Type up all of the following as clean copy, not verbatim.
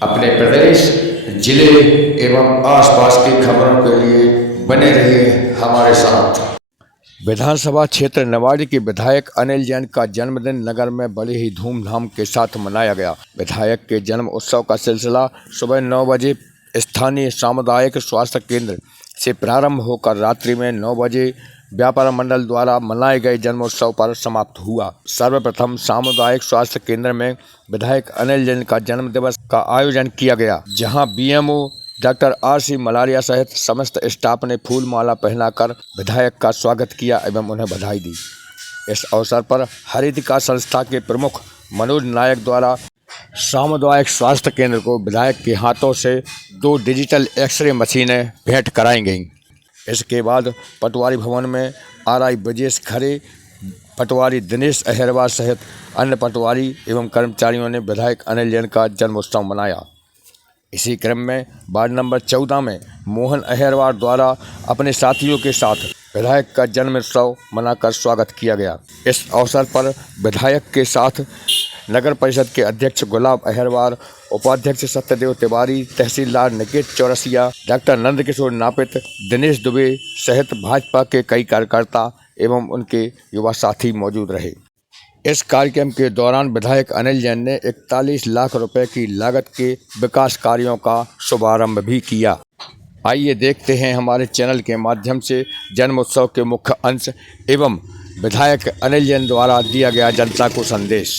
अपने प्रदेश, जिले एवं आसपास की खबरों के लिए बने रहिए हमारे साथ। विधानसभा क्षेत्र निवाड़ी के विधायक अनिल जैन का जन्मदिन नगर में बड़े ही धूमधाम के साथ मनाया गया। विधायक के जन्म उत्सव का सिलसिला सुबह 9 बजे स्थानीय सामुदायिक स्वास्थ्य केंद्र से प्रारंभ होकर रात्रि में 9 बजे व्यापार मंडल द्वारा मनाए गए जन्मोत्सव पर समाप्त हुआ। सर्वप्रथम सामुदायिक स्वास्थ्य केंद्र में विधायक अनिल जैन का जन्म दिवस का आयोजन किया गया, जहां बीएमओ डॉक्टर आर.सी. मलारिया सहित समस्त स्टाफ ने फूल माला पहनाकर विधायक का स्वागत किया एवं उन्हें बधाई दी। इस अवसर पर हरितिका संस्था के प्रमुख मनोज नायक द्वारा सामुदायिक स्वास्थ्य केंद्र को विधायक के हाथों से 2 डिजिटल एक्सरे मशीनें भेंट कराई गईं। इसके बाद पटवारी भवन में आरआई ब्रजेश खरे, पटवारी दिनेश अहिरवार सहित अन्य पटवारी एवं कर्मचारियों ने विधायक अनिल जैन का जन्मोत्सव मनाया। इसी क्रम में वार्ड नंबर 14 में मोहन अहिरवार द्वारा अपने साथियों के साथ विधायक का जन्मोत्सव मनाकर स्वागत किया गया। इस अवसर पर विधायक के साथ नगर परिषद के अध्यक्ष गुलाब अहिरवार, उपाध्यक्ष सत्यदेव तिवारी, तहसीलदार निकेत चौरसिया, डॉक्टर नंदकिशोर नापित, दिनेश दुबे सहित भाजपा के कई कार्यकर्ता एवं उनके युवा साथी मौजूद रहे। इस कार्यक्रम के दौरान विधायक अनिल जैन ने 41 लाख रुपए की लागत के विकास कार्यों का शुभारंभ भी किया। आइए देखते हैं हमारे चैनल के माध्यम से जन्मोत्सव के मुख्य अंश एवं विधायक अनिल जैन द्वारा दिया गया जनता को संदेश।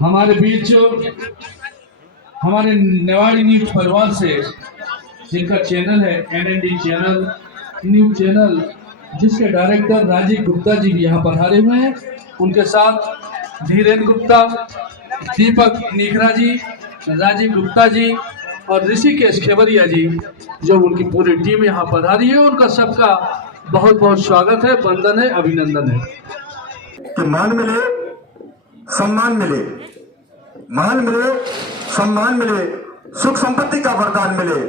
हमारे बीच हमारे निवाड़ी न्यूज परिवार से जिनका चैनल है एनएनडी चैनल न्यूज चैनल, जिसके डायरेक्टर राजीव गुप्ता जी भी यहाँ पधारे हुए हैं। उनके साथ धीरेन्द्र गुप्ता, दीपक निखरा जी, राजीव गुप्ता जी और ऋषिकेश खेवरिया जी, जो उनकी पूरी टीम यहाँ पधारी है। उनका सबका बहुत बहुत स्वागत है, वंदन है, अभिनंदन है। कि मान मिले, सम्मान मिले, मान मिले, सम्मान मिले, सुख संपत्ति का वरदान मिले,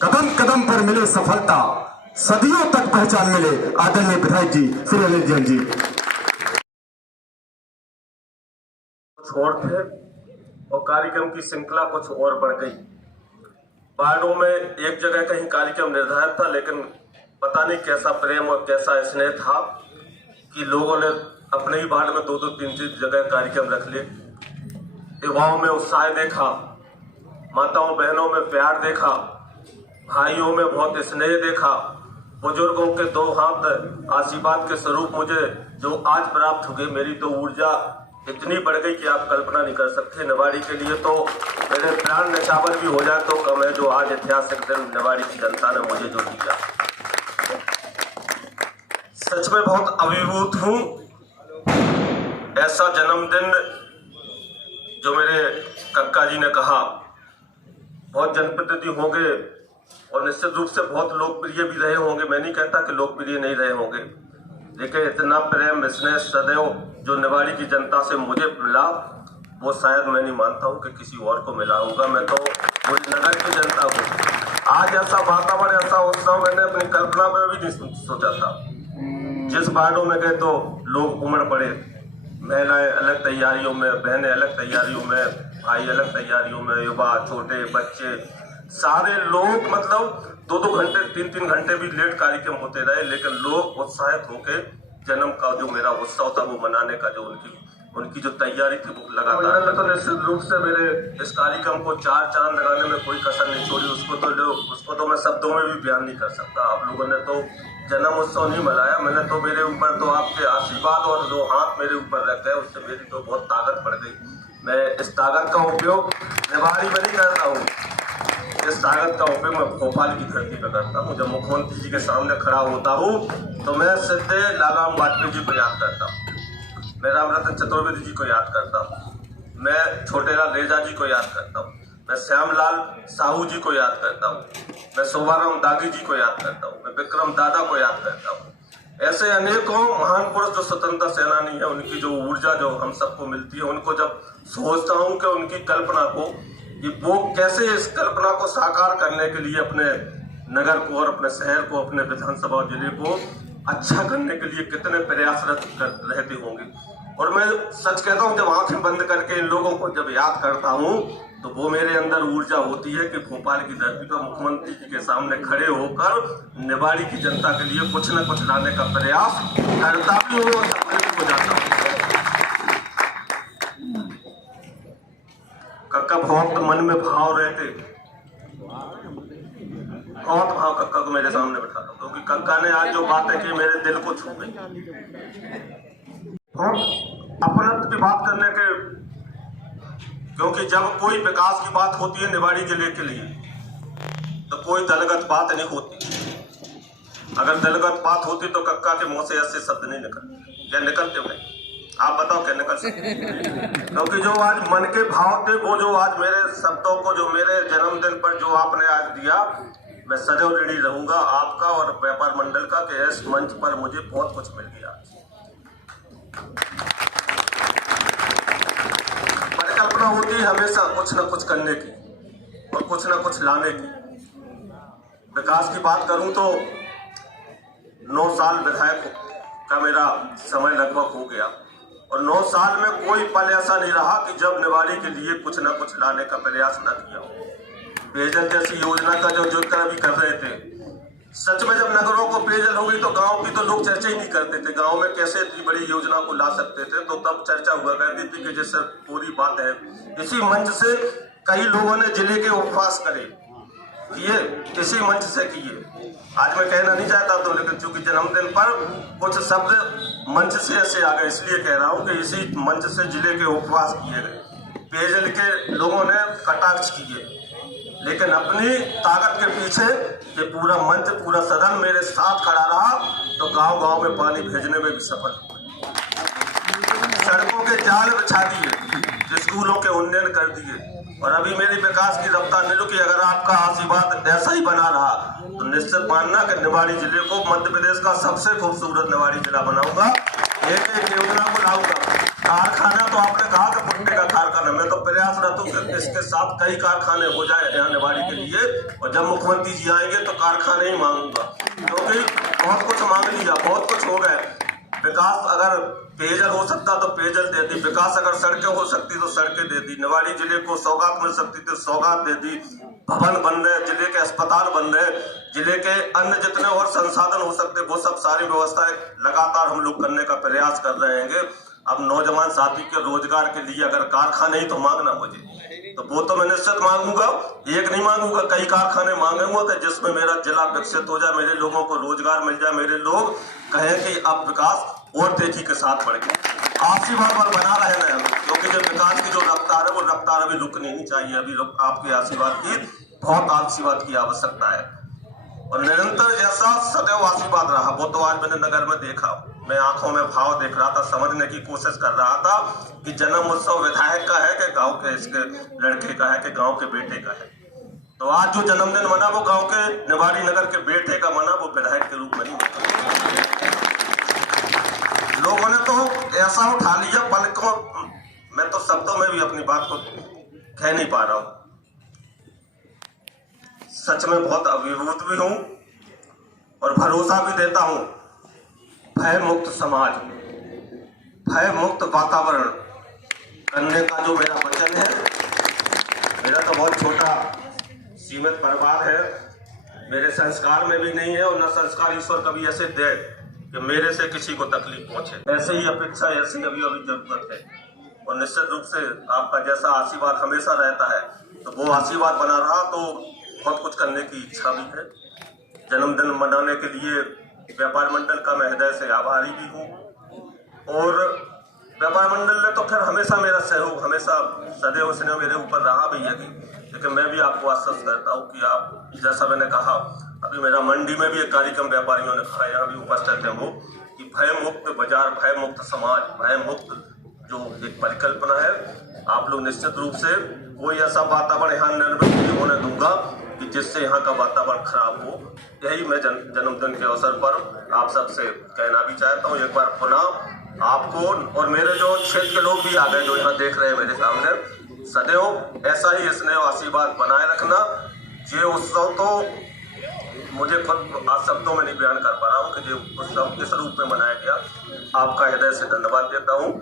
कदम कदम पर मिले सफलता, सदियों तक पहचान मिले। आदरणीय विधायक जी श्री अनिल जैन जी। कुछ और थे और कार्यक्रम की श्रृंखला कुछ और बढ़ गई। वार्डों में एक जगह कहीं कार्यक्रम निर्धारित था, लेकिन पता नहीं कैसा प्रेम और कैसा स्नेह था कि लोगों ने अपने ही वार्ड में 2-2, 3-3 जगह कार्यक्रम रख लिए। युवाओं में उत्साह देखा, माताओं बहनों में प्यार देखा, भाइयों में बहुत स्नेह देखा। बुजुर्गों के 2 हाथ आशीर्वाद के स्वरूप मुझे जो आज प्राप्त हुए, मेरी तो ऊर्जा इतनी बढ़ गई कि आप कल्पना नहीं कर सकते। निवाड़ी के लिए तो मेरे प्राण न्यौछावर भी हो जाए तो कम है, जो आज ऐतिहासिक दिन निवाड़ी की जनता ने मुझे जो दिया। सच में बहुत अभिभूत हूँ। ऐसा जन्मदिन जो मेरे कक्का जी ने कहा, बहुत जनप्रतिनिधि होंगे और निश्चित रूप से बहुत लोकप्रिय भी रहे होंगे। मैं नहीं कहता कि लोकप्रिय नहीं रहे होंगे, लेकिन इतना प्रेम स्नेह सदैव जो निवाड़ी की जनता से मुझे मिला, वो शायद मैं नहीं मानता हूँ कि किसी और को मिला होगा। मैं तो पूरी नगर की जनता को आज ऐसा वातावरण, ऐसा उत्सव मैंने अपनी कल्पना में भी नहीं सोचा था। जिस वार्डों में गए तो लोग उमड़ पड़े, महिलाएं अलग तैयारियों में, बहनें अलग तैयारियों में, भाई अलग तैयारियों में, युवा, छोटे बच्चे, सारे लोग, मतलब 2-2 घंटे 3-3 घंटे भी लेट कार्यक्रम होते रहे, लेकिन लोग उत्साहित होकर जन्म का जो मेरा उत्सव था वो मनाने का जो उनकी जो तैयारी थी वो लगातार। तो निश्चित रूप से मेरे इस कार्यक्रम को 4 चांद लगाने में कोई कसर नहीं छोड़ी। उसको तो मैं शब्दों में भी बयान नहीं कर सकता। आप लोगों ने तो जन्म उत्सव नहीं मनाया, मैंने तो, मेरे ऊपर तो आपके आशीर्वाद और जो हाथ मेरे ऊपर रख गए उससे मेरी तो बहुत ताकत बढ़ गई। मैं इस ताकत का उपयोग निवाड़ी में नहीं करता हूँ, इस ताकत का उपयोग मैं भोपाल की धरती पर करता हूँ। जब मुख्यमंत्री जी के सामने खड़ा होता हूँ तो मैं सीधे लालाराम वाजपेयी जी को याद करता हूँ, मैं रामरतन चतुर्वेदी जी को याद करता हूँ, मैं छोटेलाल रेजा जी को याद करता हूँ, मैं श्यामलाल साहू जी को याद करता हूँ, मैं शोभाराम दागी जी को याद करता हूँ, मैं विक्रम दादा को याद करता हूँ। ऐसे अनेकों महान पुरुष जो स्वतंत्रता सेनानी है, उनकी जो ऊर्जा जो हम सबको मिलती है, उनको जब सोचता हूँ कि उनकी कल्पना को, कि वो कैसे इस कल्पना को साकार करने के लिए अपने नगर को और अपने शहर को, अपने विधानसभा और जिले को अच्छा करने के लिए कितने प्रयासरत रहते होंगे। और मैं सच कहता हूँ, जब आंखें बंद करके इन लोगों को जब याद करता हूँ तो वो मेरे अंदर ऊर्जा होती है कि भोपाल की धरती पर मुख्यमंत्री जी के सामने खड़े होकर निवाड़ी की जनता के लिए कुछ न कुछ लाने का प्रयास करता भी हूँ और सफल हो जाता हूँ। कक्का बहुत मन में भाव रहते, बहुत भाव कक्का को मेरे सामने बैठा था, क्योंकि कक्का ने आज जो बातें की मेरे दिल को छू गई। और अपनत्व की बात करने के, क्योंकि जब कोई विकास की बात होती है निवाड़ी जिले के लिए तो कोई दलगत बात नहीं होती। अगर दलगत बात होती तो कक्का के मुंह से ऐसे शब्द नहीं निकलते, क्या निकलते हुए आप बताओ, क्या निकल सकते? क्योंकि जो आज मन के भाव थे, वो जो आज मेरे शब्दों को, जो मेरे जन्मदिन पर जो आपने आज दिया, मैं सदैव ऋणी रहूंगा आपका और व्यापार मंडल का कि इस मंच पर मुझे बहुत कुछ मिल गया। परिकल्पना होती है हमेशा कुछ न कुछ करने की और कुछ न कुछ लाने की। विकास की बात करूं तो 9 साल विधायक का मेरा समय लगभग हो गया और 9 साल में कोई पल ऐसा नहीं रहा कि जब निवाड़ी के लिए कुछ न कुछ लाने का प्रयास न किया हो। पेयजल जैसी योजना का जो जिक्र अभी कर रहे थे, सच में जब नगरों को पेयजल होगी तो गांव की तो लोग चर्चा ही नहीं करते थे। गांव में कैसे इतनी बड़ी योजना को ला सकते थे, तो तब चर्चा हुआ करती थी कि जैसे पूरी बात है। इसी मंच से कई लोगों ने जिले के उपवास करे किए, इसी मंच से किए। आज मैं कहना नहीं चाहता तो, लेकिन चूंकि जन्मदिन पर कुछ शब्द मंच से ऐसे आ गए, इसलिए कह रहा हूँ कि इसी मंच से जिले के उपवास किए गए। पेयजल के लोगों ने कटाक्ष किए, लेकिन अपनी ताकत के पीछे ये पूरा मंच, पूरा सदन मेरे साथ खड़ा रहा तो गांव-गांव में पानी भेजने में भी सफल हुआ। सड़कों के जाल बिछा दिए, स्कूलों के उन्नयन कर दिए और अभी मेरी विकास की रफ्तार नहीं रुकी। अगर आपका आशीर्वाद ऐसा ही बना रहा तो निश्चित मानना कि निवाड़ी जिले को मध्य प्रदेश का सबसे खूबसूरत निवाड़ी जिला बनाऊंगा। एक योजना को लाऊंगा। कारखाना तो आपने कहा कि भुट्टे का कारखाना, मैं तो प्रयासरत हूँ कि इसके साथ कई कारखाने हो जाए यहाँ निवाड़ी के लिए। और जब मुख्यमंत्री जी आएंगे तो कारखाने ही मांगूंगा, क्योंकि बहुत कुछ मांग लिया, बहुत कुछ हो गए। विकास अगर पेयजल हो सकता तो पेयजल दे दी, विकास अगर सड़कें हो सकती तो सड़कें दे दी, निवाड़ी जिले को सौगात मिल सकती तो सौगात दे दी। भवन बन रहे, जिले के अस्पताल बन रहे, जिले के अन्य जितने और संसाधन हो सकते वो सब सारी व्यवस्थाएं लगातार हम लोग करने का प्रयास कर रहे हैं। अब नौजवान साथी के रोजगार के लिए अगर कारखाने ही तो मांगना मुझे, तो वो तो मैं निश्चित मांगूंगा। एक नहीं मांगूंगा, कई कारखाने मांगूंगा कि जिसमें मेरा जिला विकसित हो जाए, मेरे लोगों को रोजगार मिल जाए, मेरे लोग कहें कि अब विकास और तेजी के साथ बढ़ गया। आशीर्वाद पर बना रहना है, क्योंकि जो विकास की जो रफ्तार है वो रफ्तार अभी रुकनी नहीं चाहिए। अभी आपके आशीर्वाद की, बहुत आशीर्वाद की आवश्यकता है और निरंतर जैसा सदैव आशीर्वाद रहा वो तो आज मैंने नगर में देखा। मैं आंखों में भाव देख रहा था, समझने की कोशिश कर रहा था कि जन्म उत्सव विधायक का है कि गांव के इसके लड़के का है कि गांव के बेटे का है। तो आज जो जन्मदिन मना वो गांव के निवाड़ी नगर के बेटे का मना, वो विधायक के रूप में नहीं मना। लोगों ने तो ऐसा उठा लिया पलकों, मैं तो शब्दों में भी अपनी बात को कह नहीं पा रहा हूं। सच में बहुत अभिभूत भी हूं और भरोसा भी देता हूं। भय मुक्त समाज, भय मुक्त वातावरण करने का जो मेरा वचन है, मेरा तो बहुत छोटा सीमित परिवार है, मेरे संस्कार में भी नहीं है और न संस्कार ईश्वर कभी ऐसे दे कि मेरे से किसी को तकलीफ पहुंचे। ऐसे ही अपेक्षा, ऐसी अभी जरूरत है और निश्चित रूप से आपका जैसा आशीर्वाद हमेशा रहता है तो वो आशीर्वाद बना रहा तो बहुत कुछ करने की इच्छा भी है। जन्मदिन मनाने के लिए व्यापार मंडल का मैं हृदय से आभारी भी हूँ और व्यापार मंडल ने तो खैर हमेशा मेरा सहयोग, हमेशा सदैव स्नेह मेरे ऊपर रहा भी है। लेकिन मैं भी आपको आश्वस्त करता हूँ कि आप जैसा मैंने कहा, अभी मेरा मंडी में भी एक कार्यक्रम व्यापारियों ने कहा, यहाँ भी उपस्थित है वो, कि भय मुक्त बाजार, भय मुक्त समाज, भय मुक्त जो एक परिकल्पना है, आप लोग निश्चित रूप से कोई ऐसा वातावरण यहाँ निर्मित नहीं होने दूंगा कि जिससे यहाँ का वातावरण खराब हो। यही मैं जन्मदिन के अवसर पर आप सबसे कहना भी चाहता हूँ। एक बार पुनः आपको और मेरे जो क्षेत्र के लोग भी आ गए जो यहाँ देख रहे हैं मेरे सामने, सदैव ऐसा ही स्नेह आशीर्वाद बनाए रखना। ये उत्सव तो मुझे खुद आज शब्दों में नहीं बयान कर पा रहा हूँ कि ये उत्सव किस रूप में मनाया गया। आपका हृदय से धन्यवाद देता हूँ।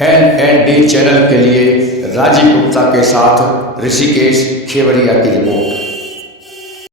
NND चैनल के लिए राजीव गुप्ता के साथ ऋषिकेश खेवड़िया की रिपोर्ट।